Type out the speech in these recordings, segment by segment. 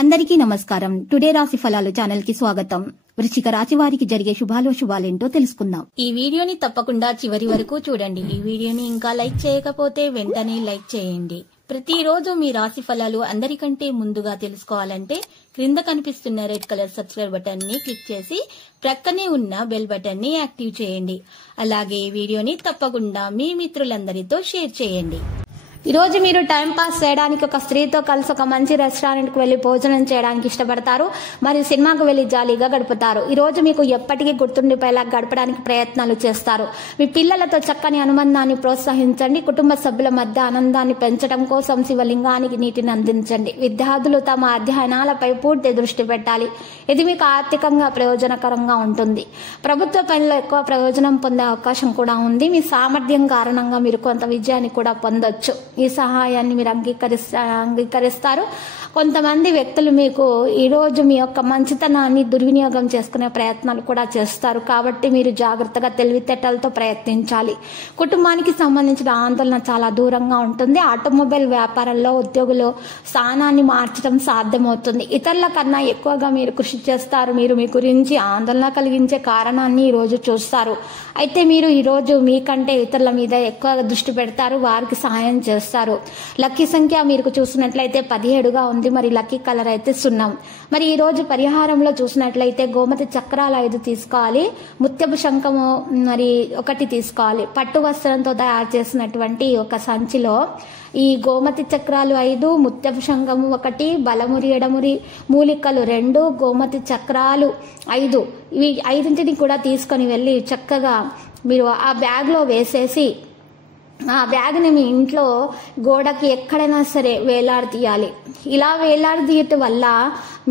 అందరికీ నమస్కారం. టుడే రాశి ఫలాలు ఛానల్ కి స్వాగతం. వృశ్చిక రాశి వారికి జరిగే శుభాలేంటో తెలుసుకుందాం. ఈ వీడియోని తప్పకుండా చివరి వరకు చూడండి. ఈ వీడియోని ఇంకా లైక్ చేయకపోతే వెంటనే లైక్ చేయండి. ప్రతిరోజు మీ రాశి ఫలాలు అందరికంటే ముందుగా తెలుసుకోవాలంటే క్రింద కనిపిస్తున్న రెడ్ కలర్ సబ్స్క్రైబ్ బటన్ ని క్లిక్ చేసి ప్రక్కనే ఉన్న బెల్ బటన్ ని యాక్టివ్ చేయండి. అలాగే ఈ వీడియోని తప్పకుండా మీ మిత్రులందరితో షేర్ చేయండి. ఈ రోజు మీరు టైం పాస్ చేయడానికి ఒక స్త్రీతో కలిసి ఒక మంచి రెస్టారెంట్ కు వెళ్లి భోజనం చేయడానికి ఇష్టపడతారు. మరియు సినిమాకు వెళ్లి జాలీగా గడుపుతారు. ఈ రోజు మీకు ఎప్పటికీ గుర్తుండిపోయేలా గడపడానికి ప్రయత్నాలు చేస్తారు. మీ పిల్లలతో చక్కని అనుబంధాన్ని ప్రోత్సహించండి. కుటుంబ సభ్యుల మధ్య ఆనందాన్ని పెంచడం కోసం శివలింగానికి నీటిని అందించండి. విద్యార్థులు తమ అధ్యయనాలపై పూర్తి దృష్టి పెట్టాలి. ఇది మీకు ఆర్థికంగా ప్రయోజనకరంగా ఉంటుంది. ప్రభుత్వ పనిలో ఎక్కువ ప్రయోజనం పొందే అవకాశం కూడా ఉంది. మీ సామర్థ్యం కారణంగా మీరు కొంత విజయాన్ని కూడా పొందొచ్చు. ఈ సహాయాన్ని మీరు అంగీకరిస్తారు. కొంతమంది వ్యక్తులు మీకు ఈరోజు మీ యొక్క మంచితనాన్ని దుర్వినియోగం చేసుకునే ప్రయత్నాలు కూడా చేస్తారు. కాబట్టి మీరు జాగ్రత్తగా తెలివితేటలతో ప్రయత్నించాలి. కుటుంబానికి సంబంధించిన ఆందోళన చాలా దూరంగా ఉంటుంది. ఆటోమొబైల్ వ్యాపారంలో ఉద్యోగులు స్థానాన్ని మార్చడం సాధ్యమవుతుంది. ఇతరుల కన్నా ఎక్కువగా మీరు కృషి చేస్తారు. మీరు మీ గురించి ఆందోళన కలిగించే కారణాన్ని ఈరోజు చూస్తారు. అయితే మీరు ఈరోజు మీకంటే ఇతరుల మీద ఎక్కువ దృష్టి పెడతారు. వారికి సహాయం చేస్తారు. లక్కీ సంఖ్య మీరు చూసినట్లయితే 17గా ఉంది. మరి లక్కీ కలర్ అయితే 0. మరి ఈ రోజు పరిహారంలో చూసినట్లయితే గోమతి చక్రాలు 5 తీసుకోవాలి. ముత్యపు శంఖము మరి 1 తీసుకోవాలి. పట్టు వస్త్రంతో తయారు చేసినటువంటి ఒక సంచిలో ఈ గోమతి చక్రాలు 5, ముత్యపు శంఖము 1, బలమురి ఎడమురి మూలికలు 2, గోమతి చక్రాలు 5 ఇవి 5ంటిని కూడా తీసుకొని వెళ్ళి చక్కగా మీరు ఆ బ్యాగ్ లో వేసేసి ఆ బ్యాగ్ని మీ ఇంట్లో గోడకి ఎక్కడైనా సరే వేలాడదీయాలి. ఇలా వేలాడదీయటం వల్ల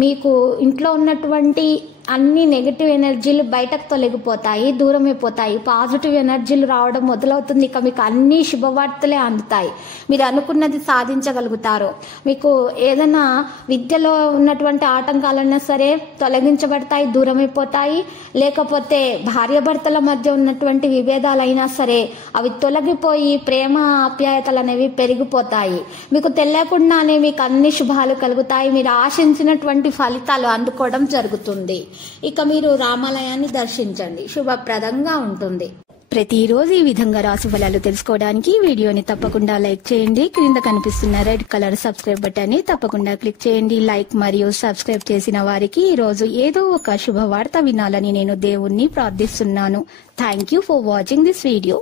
మీకు ఇంట్లో ఉన్నటువంటి అన్ని నెగటివ్ ఎనర్జీలు బయటకు తొలగిపోతాయి, దూరమైపోతాయి. పాజిటివ్ ఎనర్జీలు రావడం మొదలవుతుంది. ఇక మీకు అన్ని శుభవార్తలే అందుతాయి. మీరు అనుకున్నది సాధించగలుగుతారు. మీకు ఏదైనా విద్యలో ఉన్నటువంటి ఆటంకాలైనా సరే తొలగించబడతాయి, దూరమైపోతాయి. లేకపోతే భార్యాభర్తల మధ్య ఉన్నటువంటి విభేదాలైనా సరే అవి తొలగిపోయి ప్రేమ ఆప్యాయతలు అనేవి పెరిగిపోతాయి. మీకు తెలియకుండానే మీకు అన్ని శుభాలు కలుగుతాయి. మీరు ఆశించినటువంటి ఫలితాలు అందుకోవడం జరుగుతుంది. ఇక మీరు రామాలయాన్ని దర్శించండి, శుభప్రదంగా ఉంటుంది. ప్రతిరోజు ఈ విధంగా రాశి ఫలాలు తెలుసుకోవడానికి వీడియోని తప్పకుండా లైక్ చేయండి. క్రింద కనిపిస్తున్న రెడ్ కలర్ సబ్స్క్రైబ్ బటన్ ని తప్పకుండా క్లిక్ చేయండి. లైక్ మరియు సబ్స్క్రైబ్ చేసిన వారికి ఈ రోజు ఏదో ఒక శుభవార్త వినాలని నేను దేవుణ్ణి ప్రార్థిస్తున్నాను. Thank you for watching this video.